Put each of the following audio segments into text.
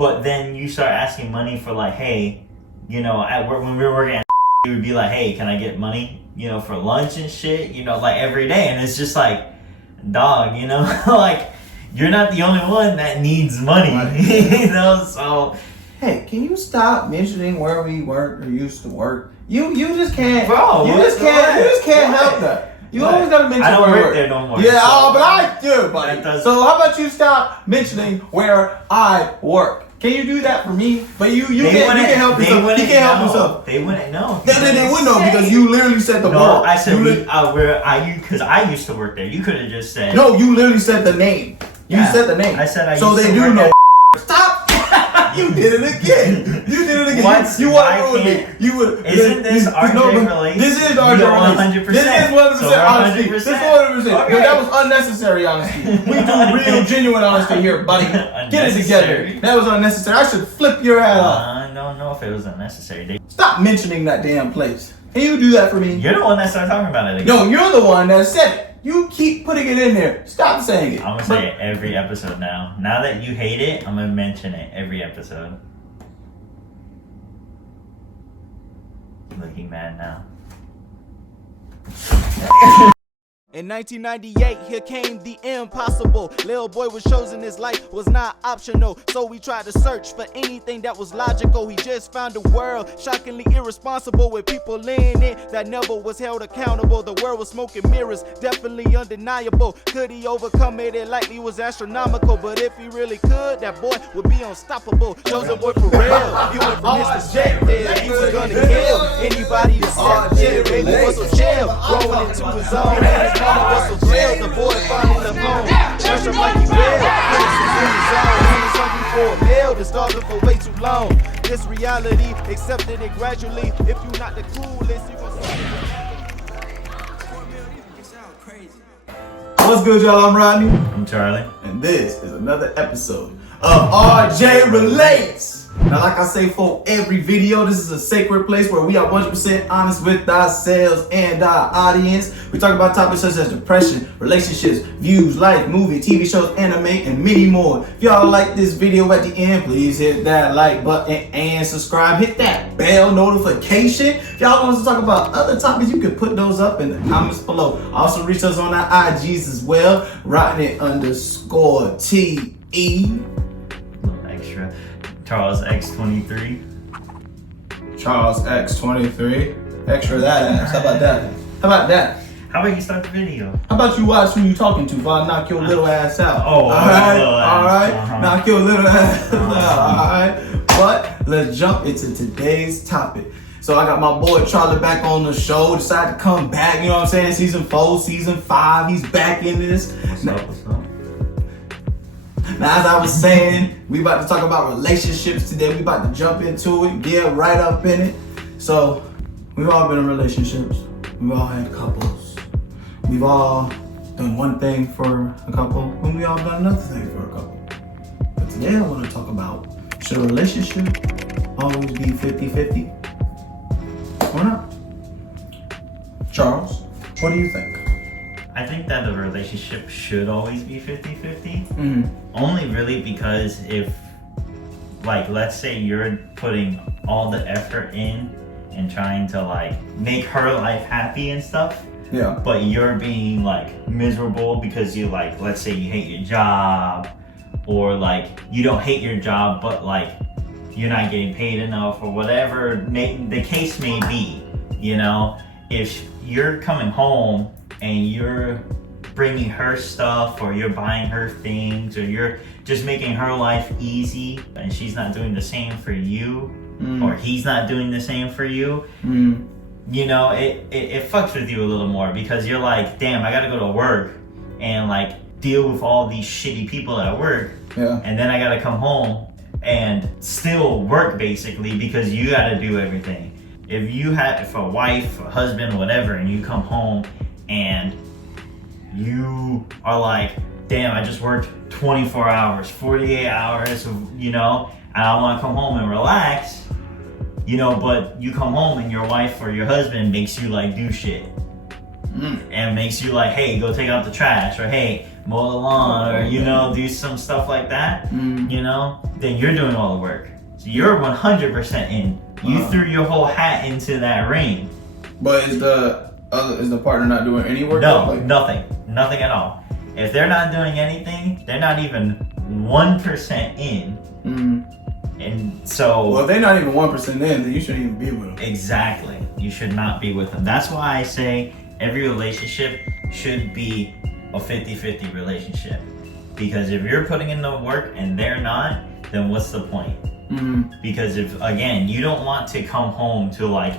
But then you start asking money for like, hey, you know, when we were working at you would be like, hey, can I get money, you know, for lunch and shit, you know, like every day. And it's just like, dog, you know, like you're not the only one that needs money, you know, so. Hey, can you stop mentioning where we work or used to work? You just can't, bro. You just can't help that. You always gotta mention I don't where work there no more. Yeah, so but I do, buddy. So how about you stop mentioning where I work? Can you do that for me? But you can't help yourself. He can't help himself. They wouldn't know. They wouldn't know because you literally said the word. No, I said because I used to work there. You could have just said. No, you literally said the name. You said the name. I said I. So used they to do work know. there. Stop. You did it again. You did it again. What? You want to ruin me. You would. Isn't this RJ related? This is RJ related. 100%. This is 100% honesty. This is 100%. Okay. That was unnecessary honesty. We do real, genuine honesty here, buddy. Get it together. That was unnecessary. I should flip your ass off. I don't know if it was unnecessary. Stop mentioning that damn place. Can you do that for me? You're the one that started talking about it again. No, you're the one that said it. You keep putting it in there. Stop saying it. I'm gonna say it every episode now. Now that you hate it, I'm gonna mention it every episode. Looking mad now. In 1998, here came the impossible. Lil boy was chosen, his life was not optional. So we tried to search for anything that was logical. He just found a world shockingly irresponsible with people in it that never was held accountable. The world was smoking mirrors, definitely undeniable. Could he overcome it? It likely was astronomical. But if he really could, that boy would be unstoppable. Chosen boy for real. He went from his perspective. He was gonna kill anybody deceptive. Baby was so chill, growing into his own. And his mama was so thrilled. The boy finally left home. Fresh up like he will. Prince in his zone. He was hungry for a meal. Been starving for way too long. This reality, accepted it gradually. If you not the coolest, you gon' see What's good, y'all? I'm Rodney. I'm Charlie. And this is another episode of RJ Relates. Now, like I say for every video, this is a sacred place where we are 100% honest with ourselves and our audience. We talk about topics such as depression, relationships, views, life, movie, TV shows, anime, and many more. If y'all like this video at the end, please hit that like button and subscribe. Hit that bell notification. If y'all want us to talk about other topics, you can put those up in the comments below. Also, reach us on our IGs as well. Rodney_TE. Extra. Charles X23. Charles X23. Extra that ass. How about that? How about that? How about you start the video? How about you watch who you talking to before I knock your little ass out? Oh, alright? Alright. Knock your little ass out. Alright? But let's jump into today's topic. So I got my boy Charlie back on the show. Decided to come back, you know what I'm saying? Season 4, season 5, he's back in this. What's up? Now, as I was saying, we about to talk about relationships today. We about to jump into it, get right up in it. So, we've all been in relationships. We've all had couples. We've all done one thing for a couple, and we all done another thing for a couple. But today I want to talk about, should a relationship always be 50-50? Or not? Charles, what do you think? I think that the relationship should always be 50-50. Mm-hmm. Only really because if, like, let's say you're putting all the effort in and trying to, like, make her life happy and stuff. Yeah. But you're being, like, miserable because you, like, let's say you hate your job, or, like, you don't hate your job, but, like, you're not getting paid enough, or whatever the case may be, you know? If you're coming home and you're bringing her stuff, or you're buying her things, or you're just making her life easy, and she's not doing the same for you, or he's not doing the same for you, you know, it fucks with you a little more, because you're like, damn, I gotta go to work and, like, deal with all these shitty people at work, and then I gotta come home and still work, basically, because you gotta do everything. If you have a wife, a husband, whatever, and you come home and you are like, damn, I just worked 24 hours, 48 hours, you know, and I want to come home and relax, you know, but you come home and your wife or your husband makes you, like, do shit. and makes you like, hey, go take out the trash, or hey, mow the lawn, or you know, do some stuff like that, you know, then you're doing all the work. So you're 100% in. You threw your whole hat into that ring. But is the partner not doing any work? No, nothing at all. If they're not doing anything, they're not even 1% in. And so, well, if they're not even 1% in, then you shouldn't even be with them. Exactly, you should not be with them. That's why I say every relationship should be a 50-50 relationship. Because if you're putting in the work and they're not, then what's the point? Because if, again, you don't want to come home to like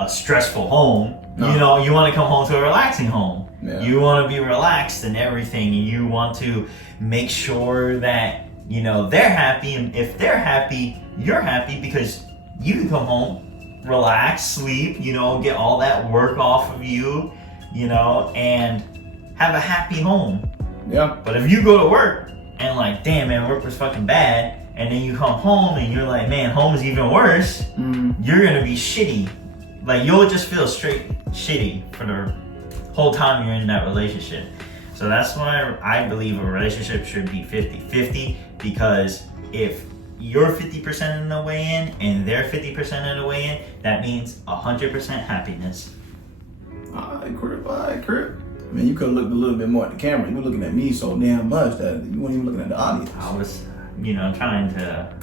a stressful home. No. You know, you want to come home to a relaxing home. Yeah. You want to be relaxed and everything. You want to make sure that, you know, they're happy. And if they're happy, you're happy, because you can come home, relax, sleep, you know, get all that work off of you, you know, and have a happy home. Yeah. But if you go to work and like, damn, man, work was fucking bad, and then you come home and you're like, man, home is even worse, you're going to be shitty. Like, you'll just feel straight shitty for the whole time you're in that relationship. So that's why I believe a relationship should be 50-50, because if you're 50% in the way in and they're 50% in the way in, that means 100% happiness. I agree. I mean, you could have looked a little bit more at the camera. You were looking at me so damn much that you weren't even looking at the audience. I was, you know, trying to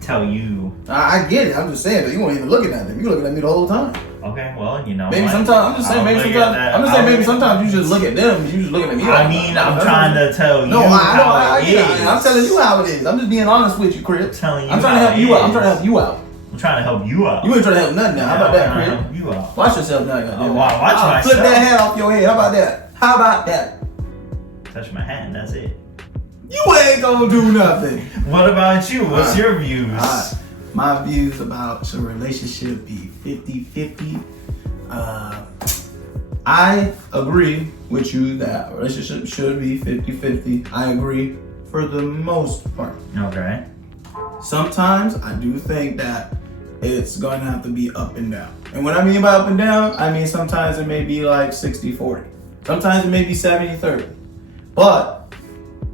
tell you. I get it. I'm just saying that you weren't even looking at them. You were looking at me the whole time. Okay, well, you know. Maybe sometimes, I'm just saying, maybe sometimes you just look at them, you just looking at me. I mean, I'm trying to tell you how it is. I'm telling you how it is. I'm just being honest with you, Crip. I'm trying to help you out. I'm trying to help you out. I'm trying to help you out. You ain't trying to help nothing now. How about that, Crip? Help you out. Watch yourself now. Watch myself. Flip that hat off your head. How about that? How about that? Touch my hand, that's it. You ain't gonna do nothing. What about you? What's your views? My views about your relationship be 50-50. I agree with you that a relationship should be 50-50. I agree for the most part. Okay. Sometimes I do think that it's going to have to be up and down. And what I mean by up and down, I mean sometimes it may be like 60-40. Sometimes it may be 70-30. But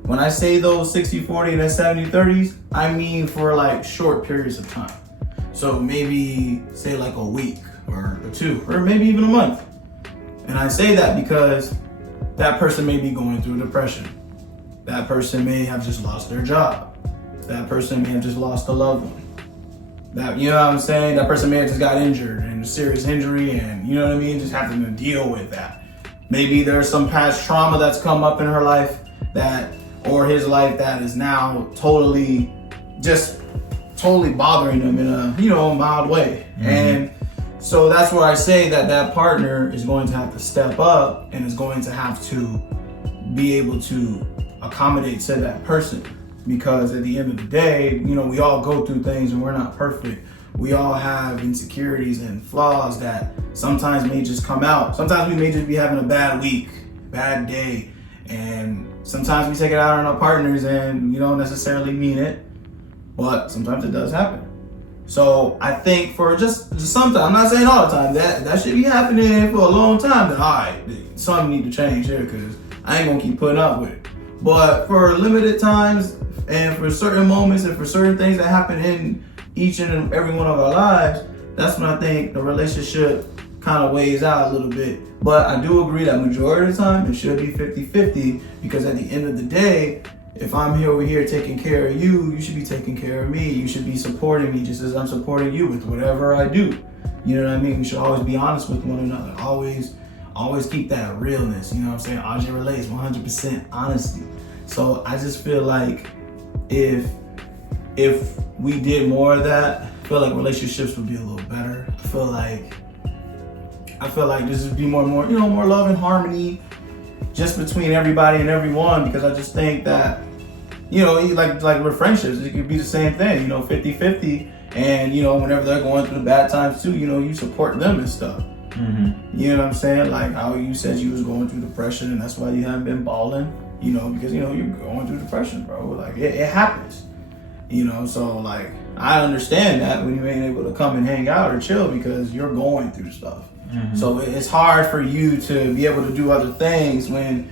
when I say those 60-40 and 70-30s, I mean for like short periods of time. So maybe say like a week or 2 or maybe even a month. And I say that because that person may be going through depression. That person may have just lost their job. That person may have just lost a loved one. That, you know what I'm saying? That person may have just got injured and a serious injury, and you know what I mean? Just having to deal with that. Maybe there's some past trauma that's come up in her life that, or his life, that is now totally bothering them in a, you know, mild way. And so that's where I say that partner is going to have to step up and is going to have to be able to accommodate to that person. Because at the end of the day, you know, we all go through things and we're not perfect. We all have insecurities and flaws that sometimes may just come out. Sometimes we may just be having a bad week, bad day. And sometimes we take it out on our partners and we don't necessarily mean it, but sometimes it does happen. So I think for just sometimes, I'm not saying all the time, that should be happening for a long time, then all right, something need to change here because I ain't gonna keep putting up with it. But for limited times and for certain moments and for certain things that happen in each and every one of our lives, that's when I think the relationship kind of weighs out a little bit. But I do agree that majority of the time it should be 50-50, because at the end of the day, if I'm over here taking care of you, you should be taking care of me. You should be supporting me just as I'm supporting you with whatever I do. You know what I mean? We should always be honest with one another. Always keep that realness. You know what I'm saying? RJ relates 100% honesty. So I just feel like if we did more of that, I feel like relationships would be a little better. I feel like this would be more, you know, more love and harmony just between everybody and everyone, because I just think that, you know, like with friendships, it could be the same thing, you know, 50-50. And, you know, whenever they're going through the bad times too, you know, you support them and stuff. You know what I'm saying? Like how you said you was going through depression and that's why you haven't been balling, you know, because, you know, you're going through depression, bro. Like it happens, you know? So like, I understand that when you ain't able to come and hang out or chill because you're going through stuff. So it's hard for you to be able to do other things when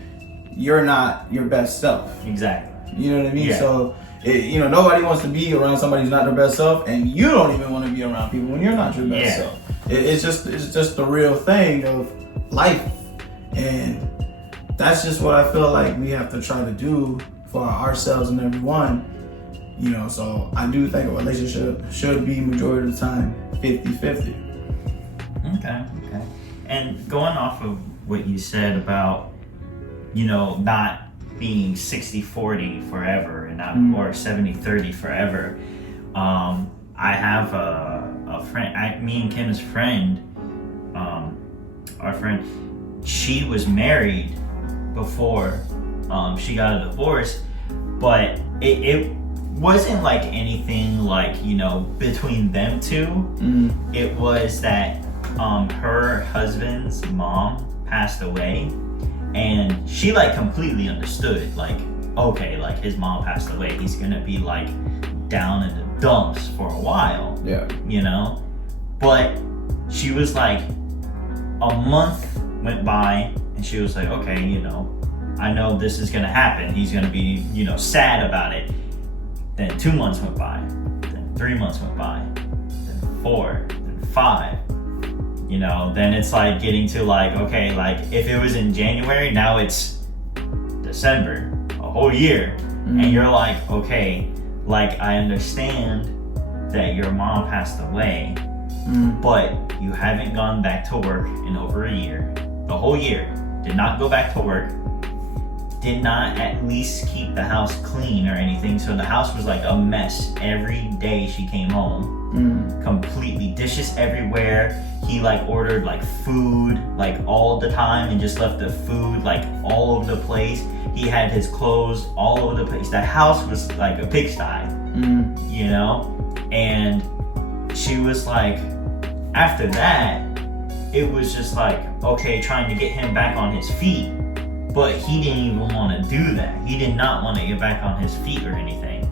you're not your best self. Exactly. You know what I mean? Yeah. So, nobody wants to be around somebody who's not their best self, and you don't even want to be around people when you're not your best self. It's just the real thing of life, and that's just what I feel like we have to try to do for ourselves and everyone. So I do think a relationship should be majority of the time 50-50. Okay. And going off of what you said about, not being 60-40 forever and not or 70-30 forever, I have a friend, me and Kim's friend, our friend, she was married before she got a divorce, but it wasn't like anything like, between them two. It was that her husband's mom passed away, and she like completely understood, like, okay, like his mom passed away, he's gonna be like down in the dumps for a while. But she was like, a month went by and she was like, okay, I know this is gonna happen, he's gonna be sad about it. Then 2 months went by, then 3 months went by, then 4, then 5. Then it's like getting to like, okay, like if it was in January, now it's December, a whole year. And you're like, okay, like I understand that your mom passed away, but you haven't gone back to work in over a year. The whole year. Did not go back to work. Did not at least keep the house clean or anything. So the house was like a mess every day she came home. Completely dishes everywhere. He like ordered like food like all the time and just left the food like all over the place. He had his clothes all over the place. The house was like a pigsty, and she was like, after that, it was just like, okay, trying to get him back on his feet. But he didn't even want to do that. He did not want to get back on his feet or anything.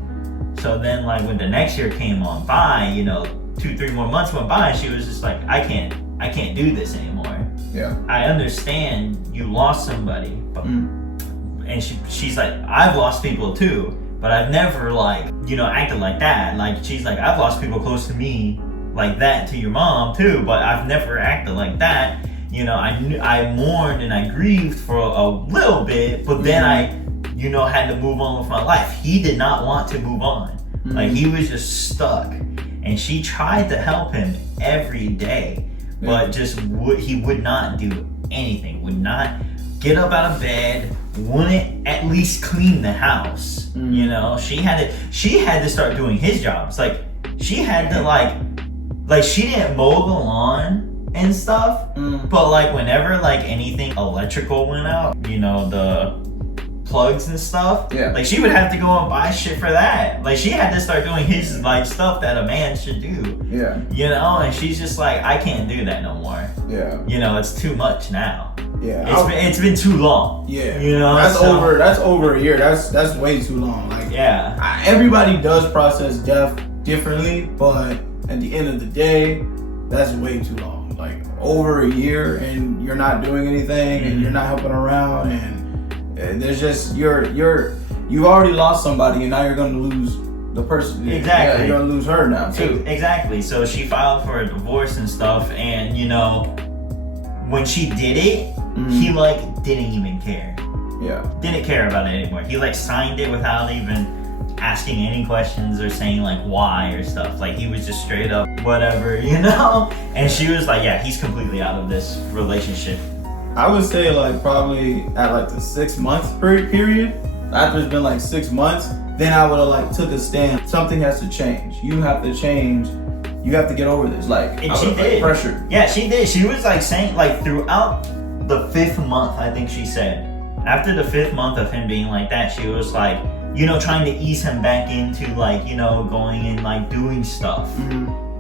So then like when the next year came on by, 2-3 more months went by, and she was just like, I can't do this anymore. Yeah. I understand you lost somebody, but and she's like, I've lost people too, but I've never like, acted like that. Like she's like, I've lost people close to me like that to your mom too, but I've never acted like that. I mourned and I grieved for a little bit, but then I, had to move on with my life. He did not want to move on. Like he was just stuck, and she tried to help him every day, but he would not do anything, would not get up out of bed, wouldn't at least clean the house. She had to start doing his jobs. Like she had to like she didn't mow the lawn and stuff, but like whenever like anything electrical went out, the plugs and stuff, like she would have to go and buy shit for that. Like she had to start doing his like stuff that a man should do. And she's just like, I can't do that no more. It's too much now. It's been too long. That's over a year. That's way too long. Like everybody does process death differently, but at the end of the day, that's way too long. Like over a year and you're not doing anything and you're not helping around, and there's just you've already lost somebody, and now you're going to lose the person. Exactly. You're going to lose her now too. Exactly. So she filed for a divorce and stuff, and when she did it, he like didn't even care. Didn't care about it anymore. He like signed it without even asking any questions or saying like why or stuff. Like he was just straight up whatever, and she was like, yeah, he's completely out of this relationship. I would say like probably at like the 6 month period, after it's been like 6 months, then I would have like took a stand. Something has to change. You have to change. You have to get over this. Like, and she did. Pressure. Yeah, she did. She was like saying like throughout the 5th month, I think she said, after the 5th month of him being like that, she was like, trying to ease him back into like, going and like doing stuff.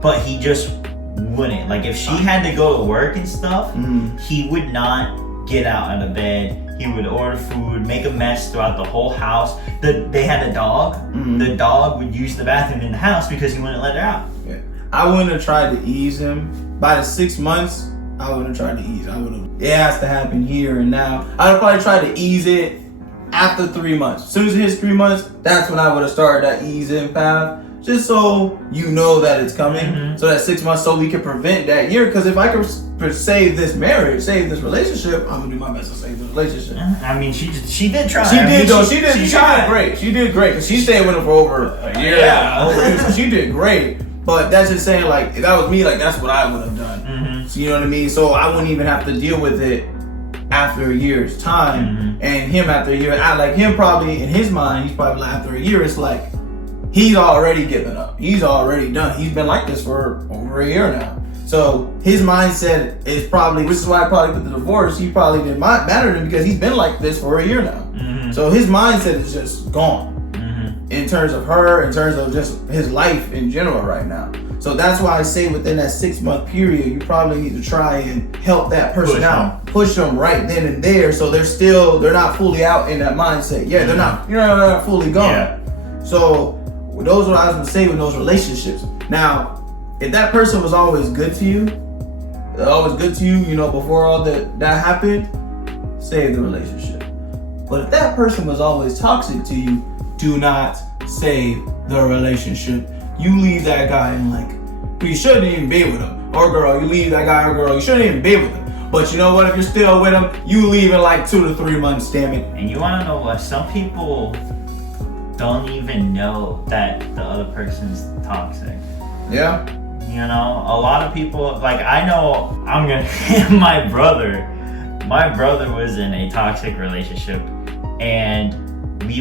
But he just wouldn't. Like if she had to go to work and stuff, he would not get out of bed. He would order food, make a mess throughout the whole house. They had a dog. The dog would use the bathroom in the house because he wouldn't let her out. I wouldn't have tried to ease him. By the 6 months, I would have tried to ease. It has to happen here and now. I would probably try to ease it after 3 months. As soon as it hits 3 months, that's when I would have started that easing path. Just so you know that it's coming. So that 6 months, so we can prevent that year. Because if I can save this marriage, save this relationship, I'm gonna do my best to save this relationship. I mean, she did try. She did great. She did great because she stayed with him for over a year. Yeah, so she did great. But that's just saying, like, if that was me, like, that's what I would have done. So you know what I mean? So I wouldn't even have to deal with it after a year's time. And him after a year, like him probably in his mind, he's probably like after a year, it's like he's already given up. He's already done. He's been like this for over a year now. So his mindset is probably, which is why probably with the divorce, he probably didn't matter to him because he's been like this for a year now. So his mindset is just gone in terms of her, in terms of just his life in general right now. So that's why I say within that 6 month period, you probably need to try and help that person out, push them right then and there, so they're not fully out in that mindset. Yeah, they're not fully gone. Yeah. So those are what I was gonna say with those relationships. Now, if that person was always good to you, you know, before all that happened, save the relationship. But if that person was always toxic to you, do not save the relationship. You leave that guy and like, you shouldn't even be with him. Or girl, you leave that guy or girl, you shouldn't even be with him. But you know what, if you're still with him, you leave in like 2 to 3 months, damn it. And you wanna know what? Some people don't even know that the other person's toxic. Yeah. You know, a lot of people, like I know, I'm gonna, my brother was in a toxic relationship, and we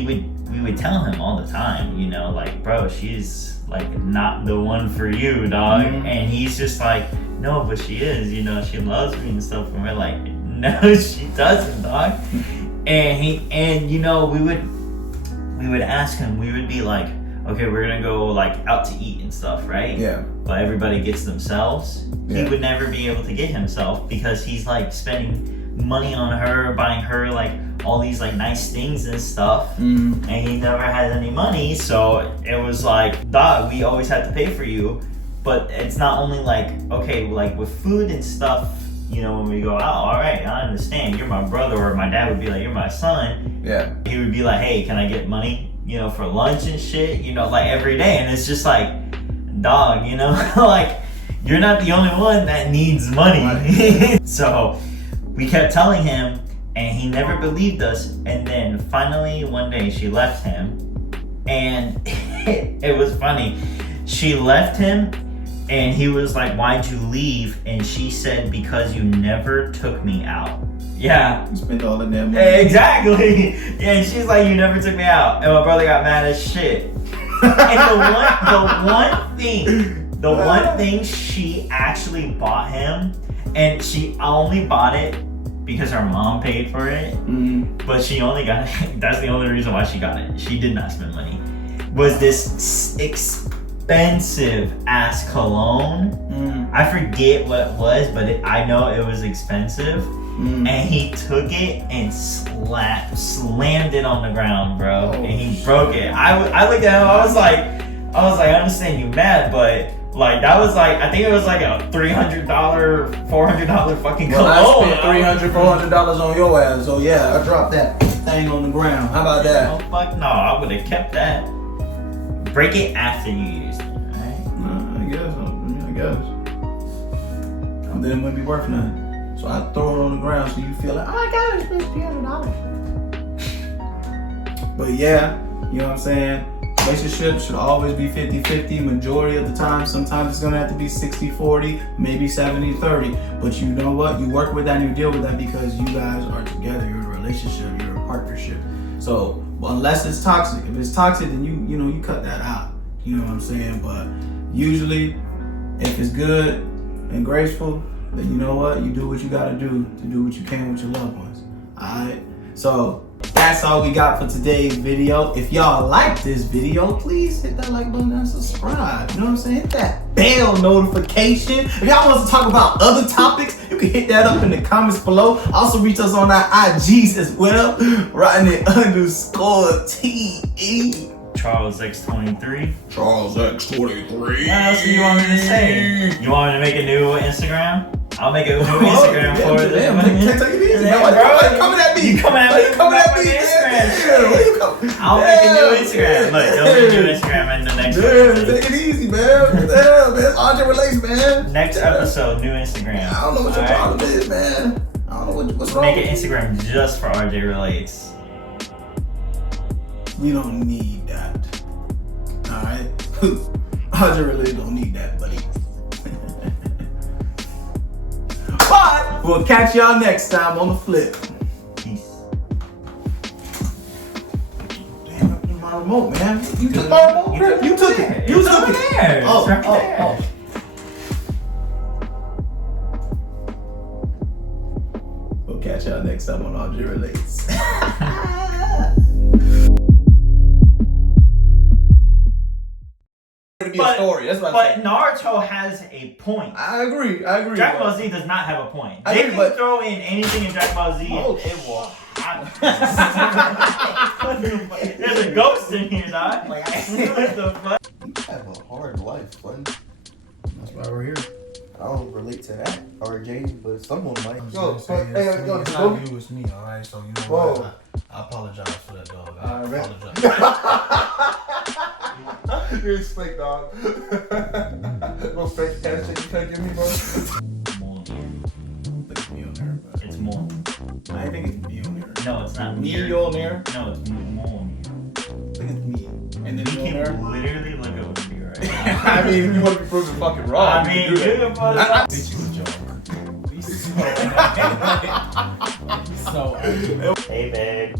would tell him all the time, you know, like, bro, she's like not the one for you, dog. And he's just like, no, but she is, you know, she loves me and stuff. And we're like, no, she doesn't, dog. And you know, we would ask him, we would be like, okay, we're gonna go like out to eat and stuff, right? Yeah. But everybody gets themselves. Yeah. He would never be able to get himself because he's like spending money on her, buying her like all these like nice things and stuff, and he never had any money. So it was like, dog, we always had to pay for you. But it's not only like, okay, like with food and stuff, you know, when we go out, all right, I understand, you're my brother, or my dad would be like, you're my son. Yeah. He would be like, hey, can I get money, you know, for lunch and shit, you know, like every day. And it's just like, dog, you know, like you're not the only one that needs money. So we kept telling him, and he never believed us. And then finally one day she left him, and it was funny. She left him, and he was like, why'd you leave? And she said, because you never took me out. Yeah. You spent all the damn money. Exactly. Yeah, and she's like, you never took me out. And my brother got mad as shit. And the one thing she actually bought him, and she only bought it because her mom paid for it, but she only got it, that's the only reason why she got it. She did not spend money. Was this expensive ass cologne. I forget what it was, but I know it was expensive. And he took it and slammed it on the ground, bro. And he broke it. I looked at him, I was like, I understand you mad, but like that was like, I think it was like a $300, $400 fucking cologne. I spent $300, $400 on your ass, so yeah, I dropped that thing on the ground. How about that? Oh fuck no, I would have kept that. Break it after you used it, right? I guess. And then it wouldn't be worth nothing. So I throw it on the ground so you feel like, oh my god, I spent $300. But yeah, you know what I'm saying? Relationships should always be 50-50 majority of the time. Sometimes it's gonna have to be 60-40, maybe 70-30. But you know what? You work with that and you deal with that because you guys are together. You're in a relationship, you're a partnership. So unless it's toxic, if it's toxic, then you know you cut that out. You know what I'm saying? But usually, if it's good and graceful, then you know what? You do what you gotta do to do what you can with your loved ones. Alright? So that's all we got for today's video. If y'all like this video, please hit that like button and subscribe. You know what I'm saying? Hit that bell notification. If y'all want to talk about other topics, you can hit that up in the comments below. Also reach us on our IGs as well. _TE. Charles X23. Charles X23. What else do you want me to say? You want me to make a new Instagram? I'll make a new Instagram for it. Damn, take it easy, man. Bro, Why you coming at me? You coming at me? Why you coming at me, Instagram. man? Why you coming? I'll make a new Instagram. Look, there'll be a new Instagram in the next Damn, episode. take it easy, man. Damn, man. It's Andre Relates, man. Next episode, new Instagram. I don't know what your problem is, man. I don't know what's wrong. Make an Instagram just for RJ Relates. We don't need that. Alright? Andre Relates don't need that, buddy. But we'll catch y'all next time on the flip. Peace. Damn, that's my remote, man. You took my remote, Chris. You took it. You It's took over it. there. It's right there. We'll catch y'all next time on RJ Relates. Be a story. That's what I'm But saying. Naruto has a point. I agree. Dragon Ball Z does not have a point. I They agree, can but- throw in anything in Dragon Ball Z Oh, and it will happen. There's a ghost in here, dog. Like, what the fuck? You have a hard life, buddy. That's why we're here. I don't relate to that, RJ, but someone might. I'm Yo, just saying, hey, it's, yo, it's yo, not you, it's me, alright? So, you know Whoa. what? I apologize for that, dog. I Alright. apologize. You're slick, dog. No fake handshake you can't give me, bro. Look at me on there, bro. It's more. I think it's me on there. No, it's not Me, me. you on there? No, it's more. I think it's me. And then We you on there? can literally look at what we right now. I mean, if you want to be proven fucking wrong. I mean, you can do you that. can put it up. Bitch, you a joke. So, Hey, babe.